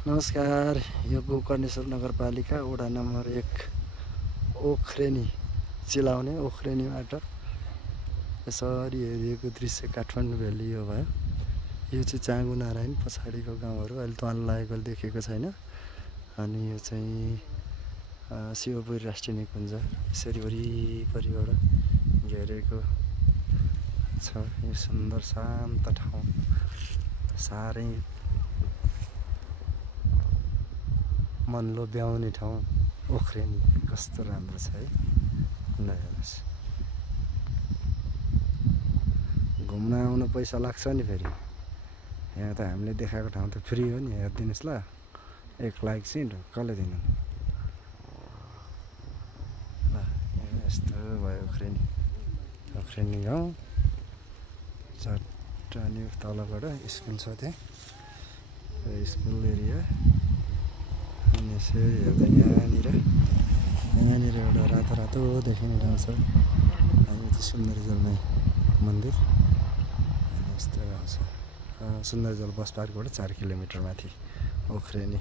नमस्कार, यो गोकर्णेश्वर नगरपालिका वडा नम्बर 1 ओखरेनी चिलाउने ओखरेनीबाट यसरी हेरिएको दृश्य काठमाडौँ भ्याली हो भयो। यो चाहिँ चाँगु नारायण पछाडिको गाउँहरू अहिले तल लागेको देखेको छैन। अनि यो चाहिँ शिवपुरी राष्ट्रिय निकुञ्ज यसरी वरिपरिबाट घेरेको छ। यो सुन्दर शान्त ठाउँ, साह्रै मन लोभ्याउने ठाउँ ओखरेनी कस्तो राम्रो छ है। ल हेर्नुहोस्, घुम्न आउन पैसा लाग्छ नि फेरि। यहाँ त हामीले देखाएको ठाउँ त फ्री हो नि, हेरिदिनुहोस् ल। 1 लाख चाहिँ ढुक्कले दिनु। ल यस्तो भयो ओखरेनी गाउँ। चट्टानी तलबाट स्कुल छ, त्यहाँ स्कुल एरिया। अनि यसरी हेर्दा यहाँनिर एउटा रातो देखिने ठाउँ छ। अनि यो चाहिँ सुन्दरजल मन्दिर यस्तो ठाउँ छ। सुन्दरजल बस पार्कबाट 4 किलोमिटर माथि ओखरेनी।